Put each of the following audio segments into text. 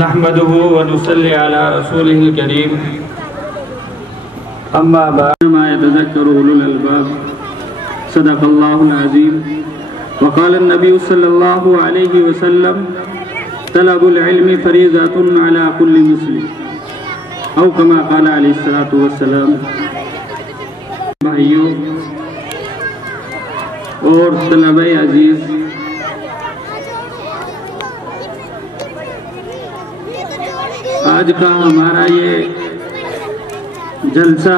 نحمده ونصلي على رسوله الكريم اما بعد ما يتذكر اولو الالباب صدق الله العظيم وقال النبي صلى الله عليه وسلم طلب العلم فریضۃ على كل مسلم او كما قال علیہ الصلوۃ والسلام۔ بھائیوں اور طلبہ عزیز، آج کا ہمارا یہ جلسہ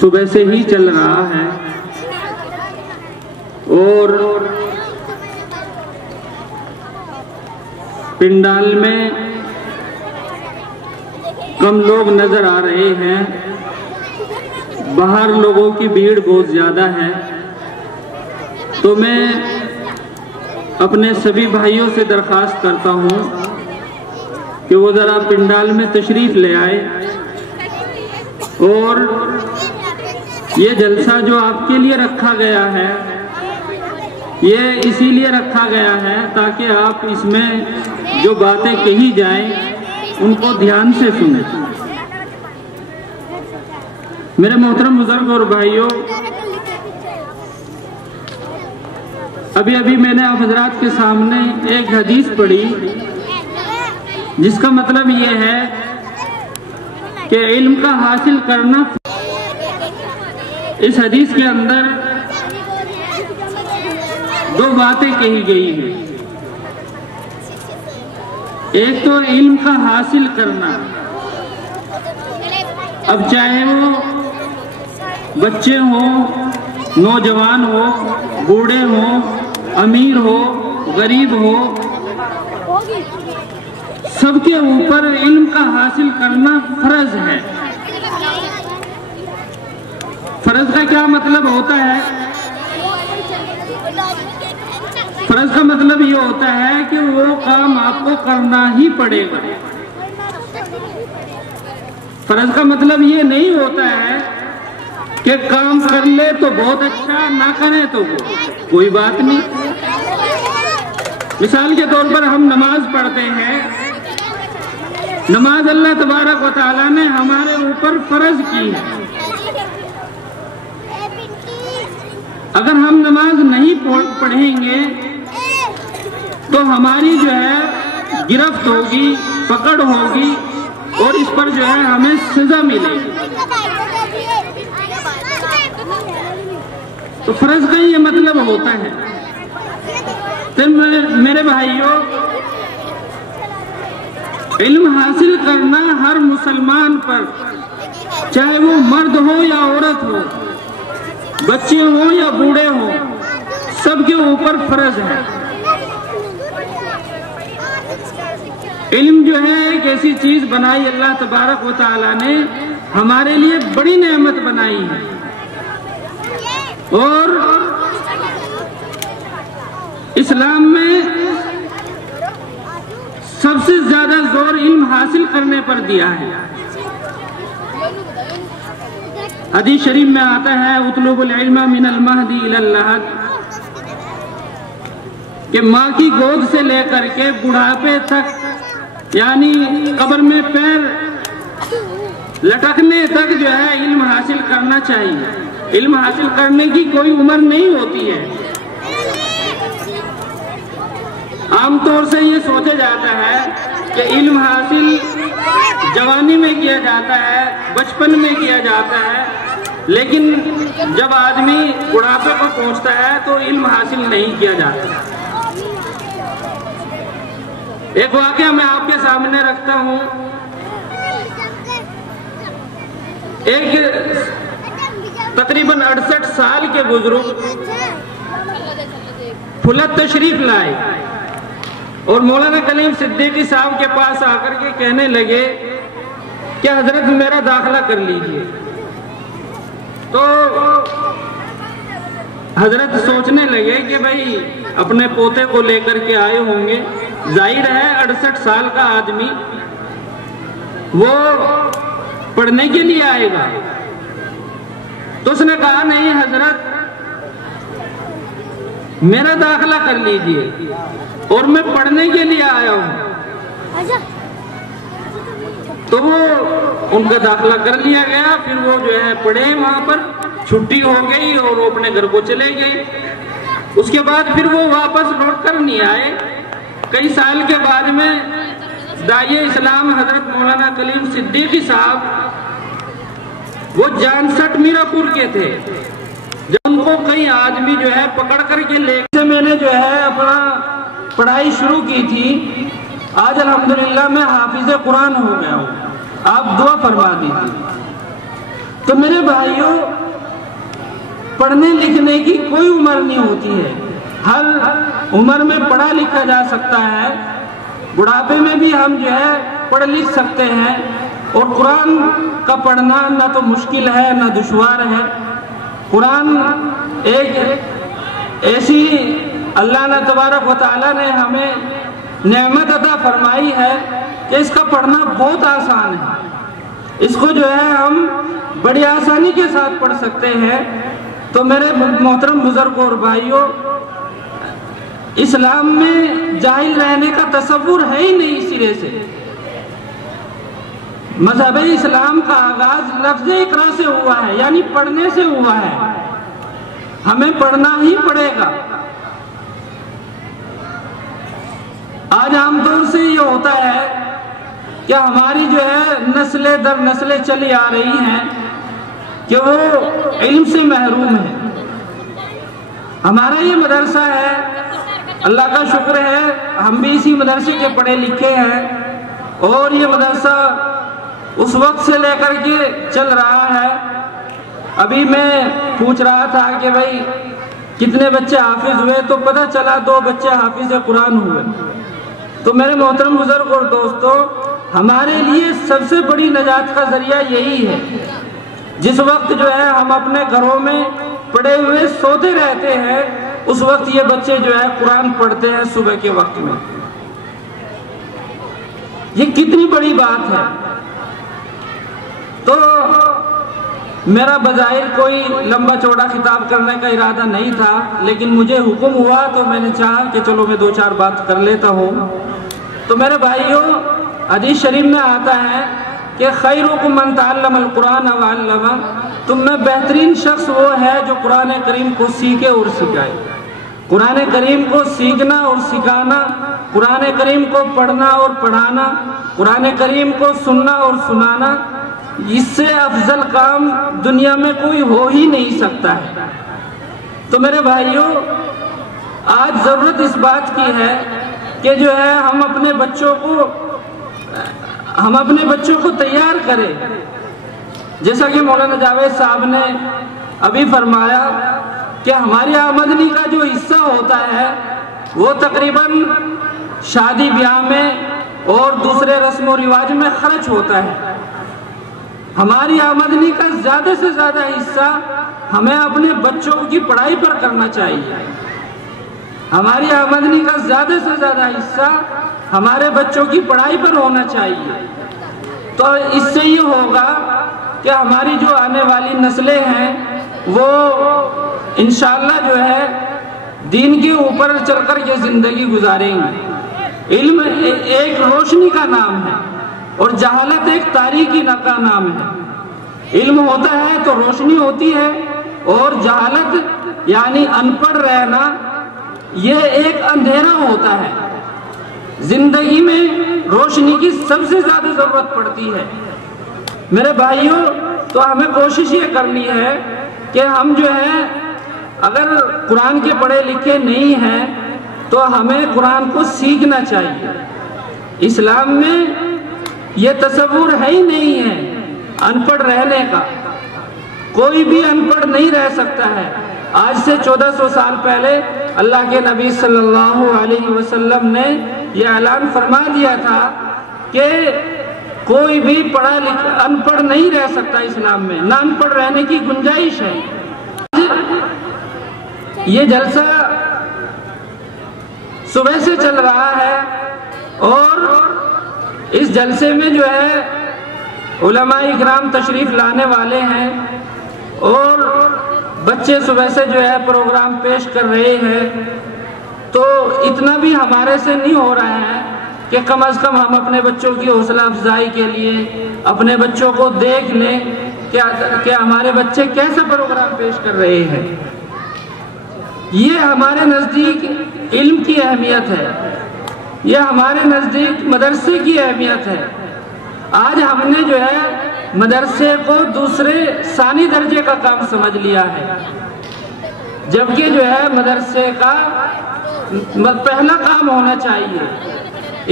صبح سے ہی چل رہا ہے اور پنڈال میں کم لوگ نظر آ رہے ہیں، باہر لوگوں کی بھیڑ بہت زیادہ ہے، تو میں اپنے سبھی بھائیوں سے درخواست کرتا ہوں کہ وہ ذرا پنڈال میں تشریف لے آئے، اور یہ جلسہ جو آپ کے لیے رکھا گیا ہے یہ اسی لیے رکھا گیا ہے تاکہ آپ اس میں جو باتیں کہی جائیں ان کو دھیان سے سنیں۔ میرے محترم بزرگ اور بھائیوں، ابھی میں نے آپ حضرات کے سامنے ایک حدیث پڑھی جس کا مطلب یہ ہے کہ علم کا حاصل کرنا۔ اس حدیث کے اندر دو باتیں کہی گئی ہیں، ایک تو علم کا حاصل کرنا، اب چاہے وہ بچے ہوں، نوجوان ہو، بوڑھے ہوں، امیر ہو، غریب ہو، سب کے اوپر علم کا حاصل کرنا فرض ہے۔ فرض کا کیا مطلب ہوتا ہے؟ فرض کا مطلب یہ ہوتا ہے کہ وہ کام آپ کو کرنا ہی پڑے گا۔ فرض کا مطلب یہ نہیں ہوتا ہے کہ کام کر لے تو بہت اچھا، نہ کرے تو کوئی بات نہیں۔ مثال کے طور پر ہم نماز پڑھتے ہیں، نماز اللہ تبارک و تعالیٰ نے ہمارے اوپر فرض کی ہے۔ اگر ہم نماز نہیں پڑھیں گے تو ہماری جو ہے گرفت ہوگی، پکڑ ہوگی، اور اس پر جو ہے ہمیں سزا ملے گی۔ تو فرض کا یہ مطلب ہوتا ہے۔ تو میرے بھائیوں، علم حاصل کرنا ہر مسلمان پر، چاہے وہ مرد ہو یا عورت ہو، بچے ہوں یا بوڑھے ہوں، سب کے اوپر فرض ہے۔ علم جو ہے ایک ایسی چیز بنائی اللہ تبارک و تعالیٰ نے، ہمارے لیے بڑی نعمت بنائی ہے، اور اسلام میں سب سے زیادہ زور علم حاصل کرنے پر دیا ہے۔ حدیث شریف میں آتا ہے اطلب العلم من المہدی الی اللحد، کہ ماں کی گود سے لے کر کے بڑھاپے تک، یعنی قبر میں پیر لٹکنے تک جو ہے علم حاصل کرنا چاہیے۔ علم حاصل کرنے کی کوئی عمر نہیں ہوتی ہے۔ عام طور سے یہ سوچا جاتا ہے کہ علم حاصل جوانی میں کیا جاتا ہے، بچپن میں کیا جاتا ہے، لیکن جب آدمی بڑھاپے کو پہنچتا ہے تو علم حاصل نہیں کیا جاتا۔ ایک واقعہ میں آپ کے سامنے رکھتا ہوں۔ ایک تقریباً 68 سال کے بزرگ پھلت تشریف لائے اور مولانا کلیم صدیقی صاحب کے پاس آ کر کے کہنے لگے کہ حضرت میرا داخلہ کر لیجئے۔ تو حضرت سوچنے لگے کہ بھائی اپنے پوتے کو لے کر کے آئے ہوں گے، ظاہر ہے 68 سال کا آدمی وہ پڑھنے کے لیے آئے گا۔ تو اس نے کہا نہیں حضرت، میرا داخلہ کر لیجئے اور میں پڑھنے کے لیے آیا تو وہ ان کا داخلہ کر لیا گیا، پھر وہ جو ہے پڑھے وہاں پر، چھٹی ہو گئی اور وہ اپنے گھر کو چلے گئے۔ اس کے بعد پھر وہ واپس لوٹ کر نہیں آئے۔ کئی سال کے بعد میں داعیہ اسلام حضرت مولانا کلیم صدیقی صاحب، وہ جانسٹ میرا پور کے تھے، جب ان کو کئی آدمی جو ہے پکڑ کر کے لے سے میں نے جو ہے اپنا پڑھائی شروع کی تھی، آج الحمدللہ میں حافظ قرآن ہو گیا ہوں، آپ دعا فرما دیجیے۔ تو میرے بھائیوں، پڑھنے لکھنے کی کوئی عمر نہیں ہوتی ہے، ہر عمر میں پڑھا لکھا جا سکتا ہے، بڑھاپے میں بھی ہم جو ہے پڑھ لکھ سکتے ہیں، اور قرآن کا پڑھنا نہ تو مشکل ہے نہ دشوار ہے۔ قرآن ایک ایسی اللہ نے تبارک و تعالیٰ نے ہمیں نعمت عطا فرمائی ہے کہ اس کا پڑھنا بہت آسان ہے، اس کو جو ہے ہم بڑی آسانی کے ساتھ پڑھ سکتے ہیں۔ تو میرے محترم بزرگوں اور بھائیوں، اسلام میں جاہل رہنے کا تصور ہے ہی نہیں سرے سے۔ مذہب اسلام کا آغاز لفظ اقرا سے ہوا ہے، یعنی پڑھنے سے ہوا ہے، ہمیں پڑھنا ہی پڑے گا۔ آج عام طور سے یہ ہوتا ہے کہ ہماری جو ہے نسلیں در نسلیں چلی آ رہی ہیں کہ وہ علم سے محروم ہے۔ ہمارا یہ مدرسہ ہے، اللہ کا شکر ہے ہم بھی اسی مدرسے کے پڑھے لکھے ہیں، اور یہ مدرسہ اس وقت سے لے کر کے چل رہا ہے۔ ابھی میں پوچھ رہا تھا کہ بھائی کتنے بچے حافظ ہوئے، تو پتہ چلا 2 بچے حافظ قرآن ہوئے۔ تو میرے محترم بزرگ اور دوستو، ہمارے لیے سب سے بڑی نجات کا ذریعہ یہی ہے۔ جس وقت جو ہے ہم اپنے گھروں میں پڑے ہوئے سوتے رہتے ہیں، اس وقت یہ بچے جو ہے قرآن پڑھتے ہیں صبح کے وقت میں۔ یہ کتنی بڑی بات ہے۔ تو میرا بظاہر کوئی لمبا چوڑا خطاب کرنے کا ارادہ نہیں تھا، لیکن مجھے حکم ہوا تو میں نے چاہا کہ چلو میں 2-4 بات کر لیتا ہوں۔ تو میرے بھائیوں، حدیث شریف میں آتا ہے کہ خیرکم من تعلم القرآن وعلمہ، تم میں بہترین شخص وہ ہے جو قرآن کریم کو سیکھے اور سکھائے۔ قرآن کریم کو سیکھنا اور سکھانا، قرآن کریم کو پڑھنا اور پڑھانا، قرآن کریم کو سننا اور سنانا، اس سے افضل کام دنیا میں کوئی ہو ہی نہیں سکتا ہے۔ تو میرے بھائیوں، آج ضرورت اس بات کی ہے کہ جو ہے ہم اپنے بچوں کو تیار کریں، جیسا کہ مولانا جاوید صاحب نے ابھی فرمایا کہ ہماری آمدنی کا جو حصہ ہوتا ہے وہ تقریباً شادی بیاہ میں اور دوسرے رسم و رواج میں خرچ ہوتا ہے۔ ہماری آمدنی کا زیادہ سے زیادہ حصہ ہمیں اپنے بچوں کی پڑھائی پر کرنا چاہیے۔ ہماری آمدنی کا زیادہ سے زیادہ حصہ ہمارے بچوں کی پڑھائی پر ہونا چاہیے۔ تو اس سے یہ ہوگا کہ ہماری جو آنے والی نسلیں ہیں وہ انشاءاللہ جو ہے دین کے اوپر چل کر کے زندگی گزاریں گے۔ علم ایک روشنی کا نام ہے اور جہالت ایک تاریکی کا نام ہے۔ علم ہوتا ہے تو روشنی ہوتی ہے، اور جہالت یعنی ان پڑھ رہنا یہ ایک اندھیرا ہوتا ہے۔ زندگی میں روشنی کی سب سے زیادہ ضرورت پڑتی ہے۔ میرے بھائیوں، تو ہمیں کوشش یہ کرنی ہے کہ ہم جو ہے اگر قرآن کے پڑھے لکھے نہیں ہیں تو ہمیں قرآن کو سیکھنا چاہیے۔ اسلام میں یہ تصور ہے ہی نہیں ہے ان پڑھ رہنے کا، کوئی بھی ان پڑھ نہیں رہ سکتا ہے۔ آج سے 1400 سال پہلے اللہ کے نبی صلی اللہ علیہ وسلم نے یہ اعلان فرما دیا تھا کہ کوئی بھی پڑھا لکھا ان پڑھ نہیں رہ سکتا اسلام میں، نہ ان پڑھ رہنے کی گنجائش ہے۔ یہ جلسہ صبح سے چل رہا ہے، اور اس جلسے میں جو ہے علماء اکرام تشریف لانے والے ہیں، اور بچے صبح سے جو ہے پروگرام پیش کر رہے ہیں۔ تو اتنا بھی ہمارے سے نہیں ہو رہا ہے کہ کم از کم ہم اپنے بچوں کی حوصلہ افزائی کے لیے اپنے بچوں کو دیکھ لیں کہ ہمارے بچے کیسا پروگرام پیش کر رہے ہیں۔ یہ ہمارے نزدیک علم کی اہمیت ہے، یہ ہمارے نزدیک مدرسے کی اہمیت ہے۔ آج ہم نے جو ہے مدرسے کو دوسرے ثانی درجے کا کام سمجھ لیا ہے، جبکہ جو ہے مدرسے کا پہلا کام ہونا چاہیے۔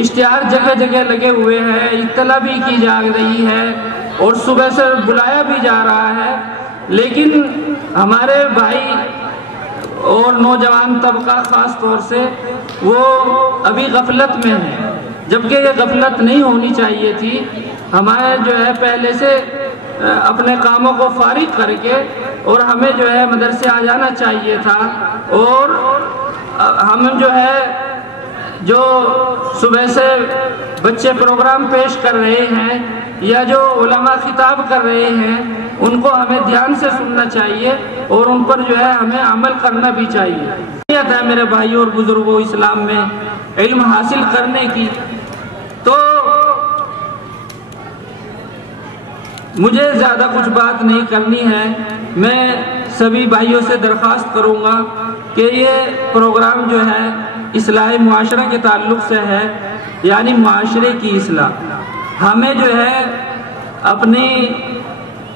اشتہار جگہ جگہ لگے ہوئے ہیں، اطلاع بھی کی جا رہی ہے اور صبح سے بلایا بھی جا رہا ہے، لیکن ہمارے بھائی اور نوجوان طبقہ خاص طور سے وہ ابھی غفلت میں ہے، جبکہ یہ غفلت نہیں ہونی چاہیے تھی۔ ہمارے جو ہے پہلے سے اپنے کاموں کو فارغ کر کے اور ہمیں جو ہے مدرسے آ جانا چاہیے تھا، اور ہم جو ہے جو صبح سے بچے پروگرام پیش کر رہے ہیں یا جو علماء خطاب کر رہے ہیں ان کو ہمیں دھیان سے سننا چاہیے اور ان پر جو ہے ہمیں عمل کرنا بھی چاہیے۔ نیت ہے میرے بھائیوں اور بزرگوں اسلام میں علم حاصل کرنے کی، تو مجھے زیادہ کچھ بات نہیں کرنی ہے۔ میں سبھی بھائیوں سے درخواست کروں گا کہ یہ پروگرام جو ہے اصلاح معاشرہ کے تعلق سے ہے، یعنی معاشرے کی اصلاح۔ ہمیں جو ہے اپنی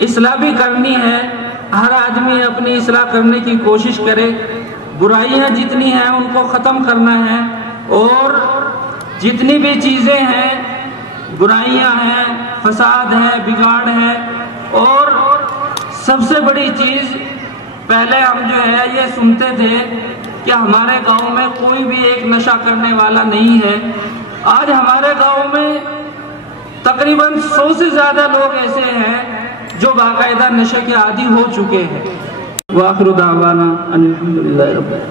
اصلاح بھی کرنی ہے، ہر آدمی اپنی اصلاح کرنے کی کوشش کرے، برائیاں جتنی ہیں ان کو ختم کرنا ہے، اور جتنی بھی چیزیں ہیں برائیاں ہیں، فساد ہے، بگاڑ ہے، اور سب سے بڑی چیز پہلے ہم جو ہے یہ سنتے تھے کہ ہمارے گاؤں میں کوئی بھی ایک نشہ کرنے والا نہیں ہے۔ آج ہمارے گاؤں میں تقریباً 100 سے زیادہ لوگ ایسے ہیں جو باقاعدہ نشے کے عادی ہو چکے ہیں۔ وآخر دعوانا ان الحمدللہ رب العالمین۔